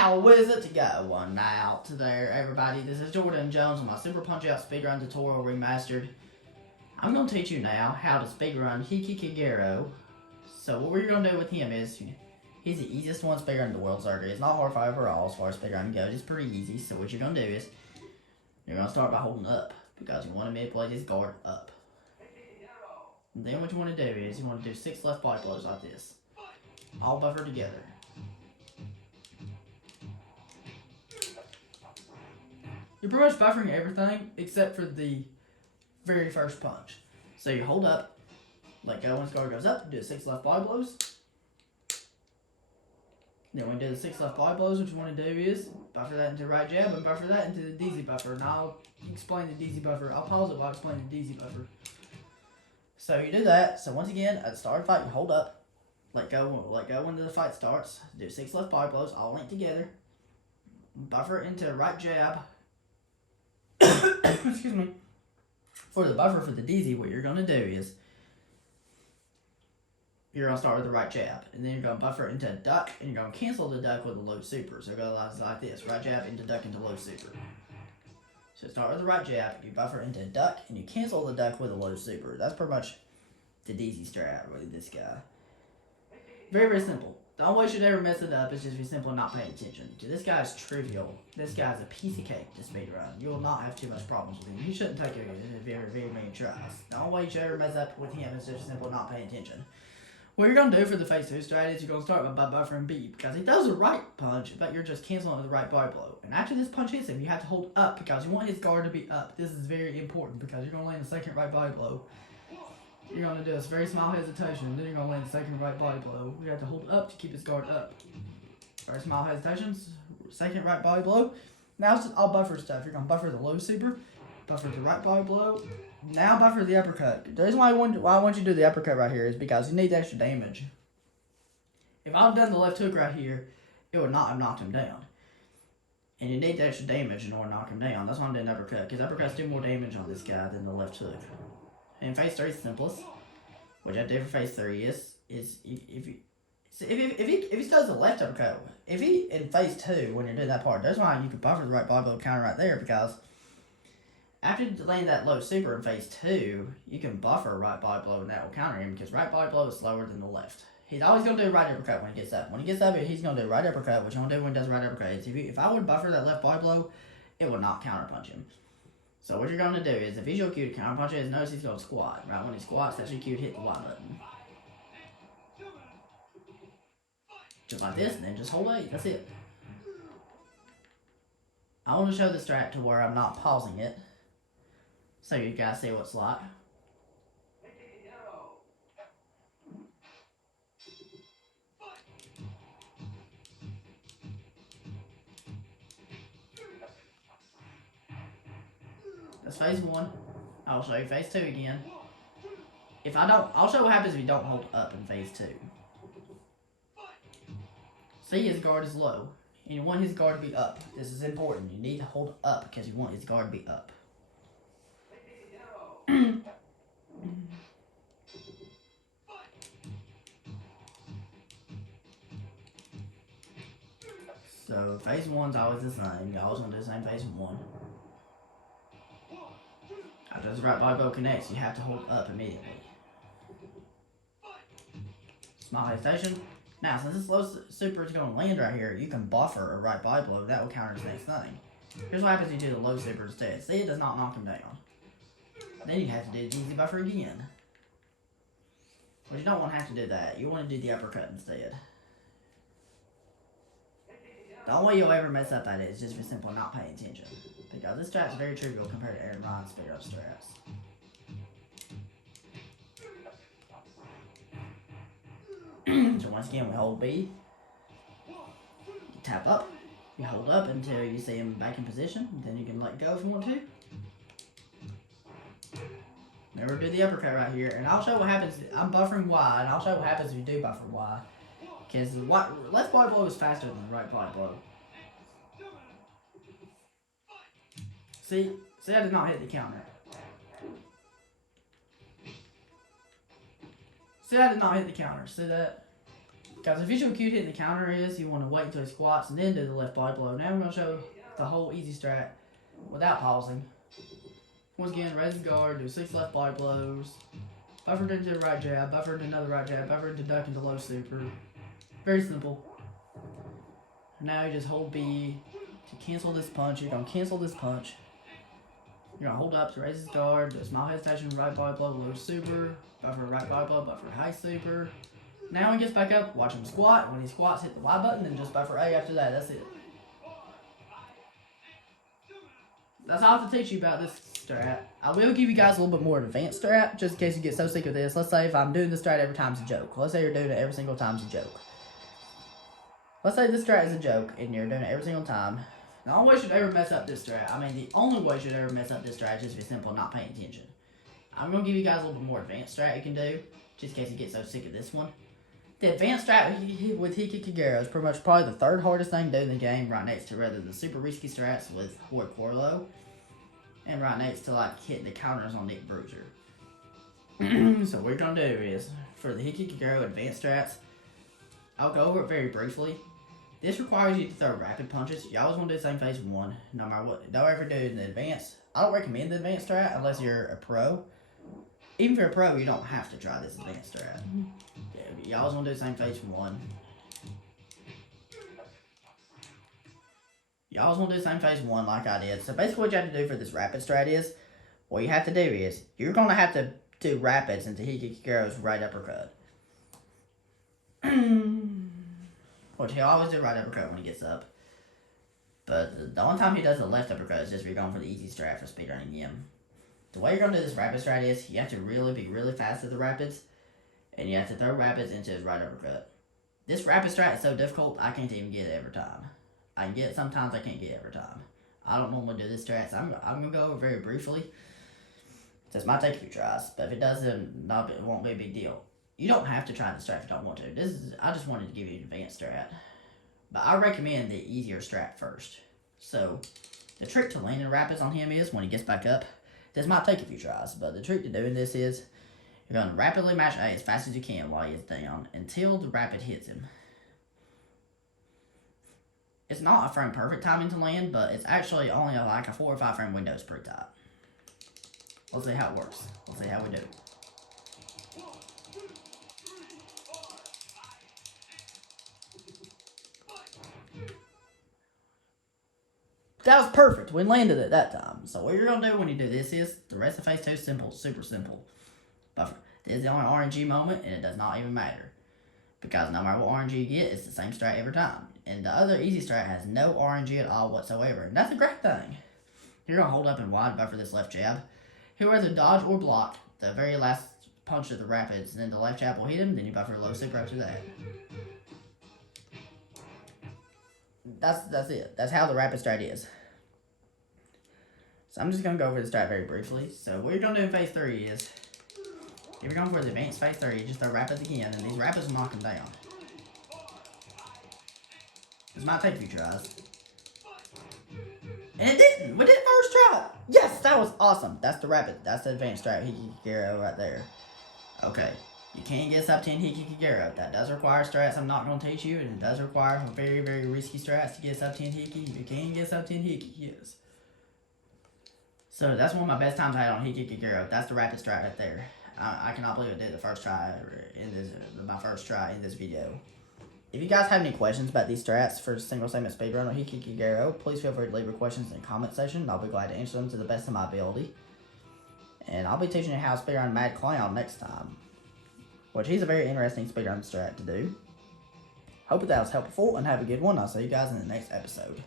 How is it to go? One out to there, everybody. This is Jordan Jones with my Super Punch-Out Speedrun tutorial remastered. I'm going to teach you now how to speedrun Heike Kagero. So what we're going to do with him is, he's the easiest one speedrun in the world circuit. It's not hard for overall as far as speedrun goes. It's pretty easy. So what you're going to do is, you're going to start by holding up, because you want to manipulate his guard up. And then what you want to do is, you want to do 6 left body blows like this. All buffer together. You're pretty much buffering everything except for the very first punch. So you hold up, let go when his guard goes up, do 6 left body blows. Then when you do the 6 left body blows, what you want to do is buffer that into right jab and buffer that into the DZ buffer. And I'll explain the DZ buffer. I'll pause it while I explain the DZ buffer. So you do that. So once again, at the start of the fight, you hold up, let go when the fight starts. Do 6 left body blows, all linked together. Buffer into right jab. Excuse me. For the buffer for the DZ, what you're going to do is you're going to start with the right jab, and then you're going to buffer into duck, and you're going to cancel the duck with a low super. So it goes like this: right jab into duck into low super. So start with the right jab, you buffer into duck, and you cancel the duck with a low super. That's pretty much the DZ strat with this guy. Very, very simple. The only way you should ever mess it up is just be simple and not paying attention. This guy's trivial. This guy's a piece of cake to speedrun. You will not have too much problems with him. You shouldn't take it very, very many tries. The only way you should ever mess up with him is just simple and not paying attention. What you're going to do for the phase 2 strat is you're going to start by buffering B, because he does the right punch, but you're just canceling it with the right body blow. And after this punch hits him, you have to hold up, because you want his guard to be up. This is very important, because you're going to land the second right body blow. You're going to do a very small hesitation, then you're going to land the second right body blow. You have to hold up to keep his guard up. Very small hesitations, second right body blow. Now it's just all buffer stuff. You're going to buffer the low super, buffer the right body blow. Now buffer the uppercut. The reason why I want you to do the uppercut right here is because you need extra damage. If I'd done the left hook right here, it would not have knocked him down. And you need the extra damage in order to knock him down. That's why I'm doing uppercut, because uppercuts do more damage on this guy than the left hook. And phase 3 is the simplest. What you have to do for phase 3 is if he does the left uppercut, if he in phase 2 when you're doing that part, that's why you can buffer the right body blow counter right there, because after you land that low super in phase 2, you can buffer a right body blow and that will counter him, because right body blow is slower than the left. He's always going to do right uppercut when he gets up. When he gets up, he's going to do right uppercut. What you want to do when he does right uppercut is if I would buffer that left body blow, it would not counter punch him. So what you're going to do is, if he's your cue to counter punch it, notice he's going to squat. Right when he squats, that's your cue to hit the Y button. Just like this, and then just hold A. That's it. I want to show the strat to where I'm not pausing it, so you guys see what it's like. That's phase 1. I'll show you phase 2 again. I'll show what happens if you don't hold up in phase 2. See, his guard is low, and you want his guard to be up. This is important. You need to hold up because you want his guard to be up. So phase 1's always the same. You're always gonna do the same phase 1. After the right body blow connects, you have to hold up immediately. Small hesitation. Now, since this low super is going to land right here, you can buffer a right body blow. That will counter his next thing. Here's what happens if you do the low super instead. See, it does not knock him down. Then you have to do the DZ buffer again. But you don't want to have to do that. You want to do the uppercut instead. The only way you'll ever mess up at it is just for simple not paying attention. Because this strat is very trivial compared to Aaron Ryan's speedrun strats. So once again, we hold B. You tap up. You hold up until you see him back in position. Then you can let go if you want to. Remember, do the uppercut right here. And I'll show what happens. I'm buffering Y, and I'll show what happens if you do buffer Y. Because the left body blow is faster than the right body blow. See, I did not hit the counter. See that? Because the visual cue hitting the counter is you want to wait until he squats and then do the left body blow. Now we're going to show the whole easy strat without pausing. Once again, raise the guard, do 6 left body blows, buffer into the right jab, buffer into another right jab, buffer into duck into low super. Very simple. Now you just hold B to cancel this punch. You're going to cancel this punch. You're going to hold up to raise his guard, do a small hesitation, right body blow, low super, buffer right body blow, buffer high super. Now when he gets back up, watch him squat. When he squats, hit the Y button and just buffer A after that. That's it. That's all I have to teach you about this strat. I will give you guys a little bit more advanced strat, just in case you get so sick of this. Let's say if I'm doing this strat every time it's a joke. Let's say you're doing it every single time it's a joke. Let's say this strat is a joke and you're doing it every single time. The only way you should ever mess up this strat, the only way you should ever mess up this strat is just be simple, not paying attention. I'm going to give you guys a little bit more advanced strat you can do, just in case you get so sick of this one. The advanced strat with Heike Kagero is pretty much probably the third hardest thing to do in the game, right next to rather the super risky strats with Horde Corlo, and right next to like hitting the counters on Nick Bruiser. So what you're gonna do is for the Heike Kagero advanced strats, I'll go over it very briefly. This requires you to throw rapid punches. You always want to do the same phase 1, no matter what. Don't ever do it in the advanced. I don't recommend the advanced strat unless you're a pro. Even if you're a pro, you don't have to try this advanced strat. You always want to do the same phase 1. You always want to do the same phase 1 like I did. So basically what you have to do for this rapid strat is, what you have to do is, you're going to have to do rapids into Heike Kagero's right uppercut. Which he'll always do right uppercut when he gets up. But the only time he does the left uppercut is just if you're going for the easy strat for speedrunning him. The way you're going to do this rapid strat is, you have to be really fast at the rapids. And you have to throw rapids into his right uppercut. This rapid strat is so difficult, I can't even get it every time. I can get it sometimes, I can't get it every time. I don't normally do this strat, so I'm going to go over very briefly. This might take a few tries, but if it doesn't, it won't be a big deal. You don't have to try the strat if you don't want to. I just wanted to give you an advanced strat. But I recommend the easier strat first. So, the trick to landing rapids on him is, when he gets back up, this might take a few tries, but the trick to doing this is, you're going to rapidly mash A as fast as you can while he is down until the rapid hits him. It's not a frame perfect timing to land, but it's actually only like a 4 or 5 frame window is pretty tight. Let's see how it works. Let's see how we do. That was perfect. We landed it that time. So what you're going to do when you do this is, the rest of phase 2 is simple, super simple. Buffer. This is the only RNG moment, and it does not even matter. Because no matter what RNG you get, it's the same strat every time. And the other easy strat has no RNG at all whatsoever. And that's a great thing. You're going to hold up and wide buffer this left jab. He'll either dodge or block the very last punch of the rapids. And then the left jab will hit him, then you buffer a low super after that. That's it. That's how the rapid strat is. So I'm just going to go over the strat very briefly. So what you're going to do in phase 3 is, if you're going for the advanced phase 3, you just throw rapids again, and these rapids will knock him down. This might take a few tries. And it didn't! We did it first try! Yes! That was awesome! That's the rapid. That's the advanced strat Heike Kagero right there. Okay. You can't get sub 10 Heike Kagero. That does require strats I'm not going to teach you, and it does require very, very risky strats to get sub 10 Heike. You can get sub 10 Heike, yes. So that's one of my best times I had on Heike Kagero. That's the rapid strat right there. I cannot believe I did the first try in this, my first try in this video. If you guys have any questions about these strats for single segment speedrun or Heike Kagero, please feel free to leave your questions in the comment section. I'll be glad to answer them to the best of my ability. And I'll be teaching you how to speedrun Mad Clown next time, which he's a very interesting speedrun strat to do. Hope that was helpful, and have a good one. I'll see you guys in the next episode.